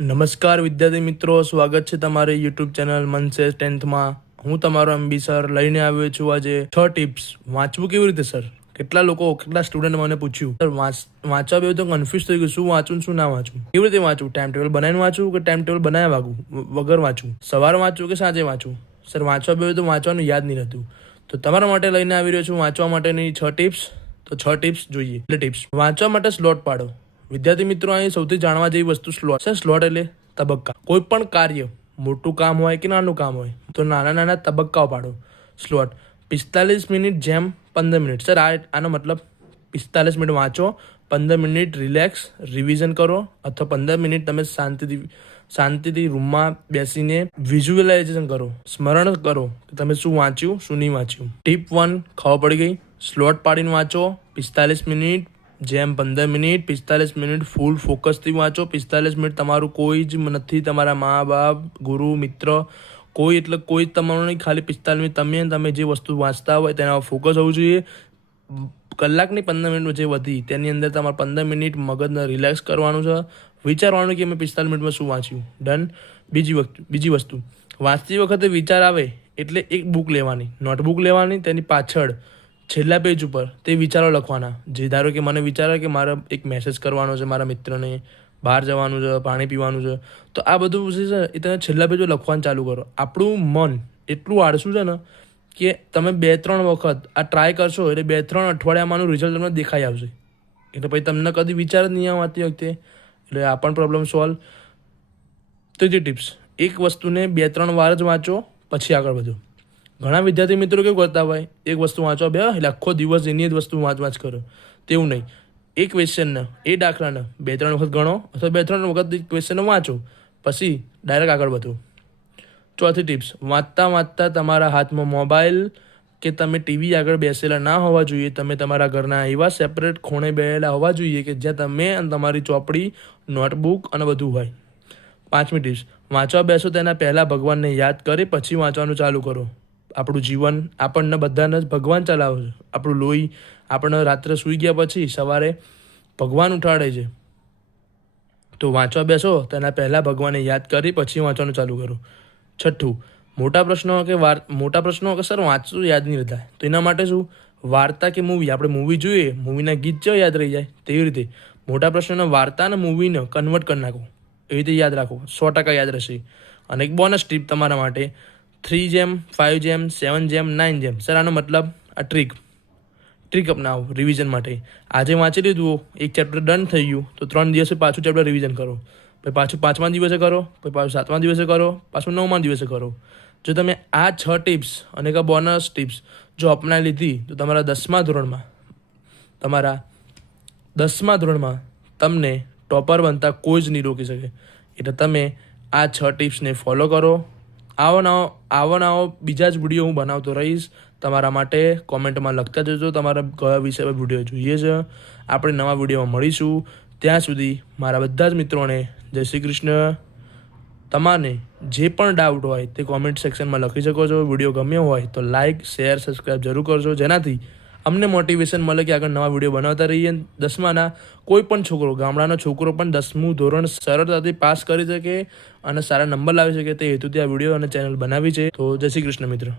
નમસ્કાર વિદ્યાર્થી મિત્રો, સ્વાગત છે તમારી યુટ્યુબ ચેનલ મનસેસ 10th માં। હું તમારો એમબી સર લઈને આવ્યો છું આજે 6 ટિપ્સ। વાંચવું કેવી રીતે સર? કેટલા સ્ટુડન્ટ મને પૂછ્યું સર વાંચવા બેહું તો કન્ફ્યુઝ થઈ ગયું, શું વાંચું શું ના વાંચું, કેવી રીતે વાંચું, ટાઈમ ટેબલ બનાવીને વાંચું કે ટાઈમ ટેબલ બનાવ્યા વગર વાંચું, સવારે વાંચું કે સાંજે વાંચું? સર વાંચવા બેહું તો વાંચવાનું યાદ નહીં રહેતું, તો તમારા માટે લઈને આવી રહ્યો છું વાંચવા માટેની 6 ટિપ્સ। તો 6 ટિપ્સ જોઈએ। એટલે ટિપ્સ વાંચવા માટે સ્લોટ પાડો। વિદ્યાર્થી મિત્રો, અહીં સૌથી જાણવા જેવી વસ્તુ સ્લોટ છે। સ્લોટ એટલે તબક્કા। કોઈ પણ કાર્ય, મોટું કામ હોય કે નાનું કામ હોય, તો નાના નાના તબક્કાઓ પાડો। સ્લોટ 45 મિનિટ જેમ 15 મિનિટ। સર આનો મતલબ 45 મિનિટ વાંચો, 15 મિનિટ રિલેક્સ રિવિઝન કરો, અથવા 15 મિનિટ તમે શાંતિથી રૂમમાં બેસીને વિઝ્યુઅલાઇઝેશન કરો, સ્મરણ કરો કે તમે શું વાંચ્યું શું નહીં વાંચ્યું। ટીપ 1 ખબર પડી ગઈ? સ્લોટ પાડીને વાંચો 45 મિનિટ જેમ 15 મિનિટ, 45 મિનિટ ફૂલ ફોકસથી વાંચો। 45 મિનિટ તમારું કોઈ જ નથી, તમારા મા બાપ, ગુરુ, મિત્ર, કોઈ જ તમારું નહીં, ખાલી 45 મિનિટ તમે જે વસ્તુ વાંચતા હોય તેના ફોકસ હોવું જોઈએ। કલાકની 15 મિનિટ જે વધી તેની અંદર તમારે 15 મિનિટ મગજને રિલેક્સ કરવાનું છે, વિચારવાનું કે મેં 45 મિનિટમાં શું વાંચ્યું। ડન। બીજી વસ્તુ, વાંચતી વખતે વિચાર આવે એટલે એક બુક લેવાની, નોટબુક લેવાની, તેની પાછળ છેલ્લા પેજ ઉપર તે વિચારો લખવાના। જે ધારો કે મને વિચાર કે મારે એક મેસેજ કરવાનો છે મારા મિત્રને, બહાર જવાનું છે, પાણી પીવાનું છે, તો આ બધું છે એ તમે છેલ્લા પેજો લખવાનું ચાલુ કરો। આપણું મન એટલું આળસું છે ને કે તમે 2-3 વખત આ ટ્રાય કરશો એટલે 2-3 અઠવાડિયામાંનું રિઝલ્ટ તમને દેખાઈ આવશે, એટલે પછી તમને કદી વિચાર જ નહીં આવતી વખતે, એટલે આ પણ પ્રોબ્લેમ સોલ્વ। ત્રીજી ટિપ્સ, એક વસ્તુને 2-3 વાર જ વાંચો પછી આગળ વધો। ઘણા વિદ્યાર્થી મિત્રો કેવું કરતા હોય, એક વસ્તુ વાંચવા બે એટલે આખો દિવસ એની જ વસ્તુ વાંચ કરો, તેવું નહીં। એક ક્વેશ્ચનને, એ દાખલાને 2-3 વખત ગણો, અથવા 2-3 વખત ક્વેશ્ચનને વાંચો, પછી ડાયરેક્ટ આગળ વધો। ચોથી ટિપ્સ, વાંચતા તમારા હાથમાં મોબાઈલ કે તમે ટીવી આગળ બેસેલા ના હોવા જોઈએ। તમે તમારા ઘરના એવા સેપરેટ ખૂણે બેસેલા હોવા જોઈએ કે જ્યાં તમે અને તમારી ચોપડી, નોટબુક અને બધું હોય। પાંચમી ટિપ્સ, વાંચવા બેસો તેના પહેલાં ભગવાનને યાદ કરી પછી વાંચવાનું ચાલુ કરો। આપણું જીવન આપણને બધાને જ ભગવાન ચલાવે છે, આપણું લોહી આપણને રાત્રે સૂઈ ગયા પછી સવારે ભગવાન ઉઠાડે છે, તો વાંચવા બેસો તેના પહેલાં ભગવાનને યાદ કરી પછી વાંચવાનું ચાલુ કરો। છઠ્ઠું, મોટા પ્રશ્નો કે સર વાંચવું યાદ નહીં રહેતા, તો એના માટે શું, વાર્તા કે મૂવી, આપણે મૂવી જોઈએ, મૂવીના ગીત જો યાદ રહી જાય તેવી રીતે મોટા પ્રશ્નોને વાર્તા અને મૂવીને કન્વર્ટ કરી નાખો, એવી રીતે યાદ રાખો, 100% યાદ રહેશે। અને એક બોનસ ટીપ તમારા માટે, 3 જેમ 5 જેમ 7 જેમ 9 જેમ। સર આનો મતલબ આ ટ્રીક અપનાવો રિવિઝન માટે। આજે વાંચી લીધું, એક ચેપ્ટર ડન થઈ ગયું, તો 3 દિવસે પાછું ચેપ્ટર રિવિઝન કરો, પછી પાછું 5મા દિવસે કરો, પછી પાછું 7મા દિવસે કરો, પાછું 9મા દિવસે કરો। જો તમે આ 6 ટિપ્સ અને એક બોનસ ટિપ્સ જો અપનાવી લીધી, તો તમારા 10મા ધોરણમાં તમને ટોપર બનતા કોઈ જ નહીં રોકી શકે। એટલે તમે આ 6 ટિપ્સને ફોલો કરો। આવો બીજા જ વિડીયો હું બનાવતો રહીશ તમારા માટે। કોમેન્ટમાં લખતા જજો તમારા કયા વિષય પર વિડીયો જોઈએ છે। આપણે નવા વિડીયોમાં મળીશું, ત્યાં સુધી મારા બધા જ મિત્રોને જય શ્રી કૃષ્ણ। તમારે જે પણ ડાઉટ હોય તે કોમેન્ટ સેક્શનમાં લખી શકો છો। વિડીયો ગમ્યો હોય તો લાઇક, શેર, સબસ્ક્રાઈબ જરૂર કરજો, જેનાથી અમને મોટિવેશન મળે કે આગળ નવા વિડીયો બનાવતા રહીએ। 10માના કોઈ પણ છોકરો, ગામડાનો છોકરો પણ 10મું ધોરણ સરળતાથી પાસ કરી શકે અને સારા નંબર લાવી શકે, તે હેતુથી આ વિડીયો અને ચેનલ બનાવી છે। તો જય શ્રી કૃષ્ણ મિત્રો।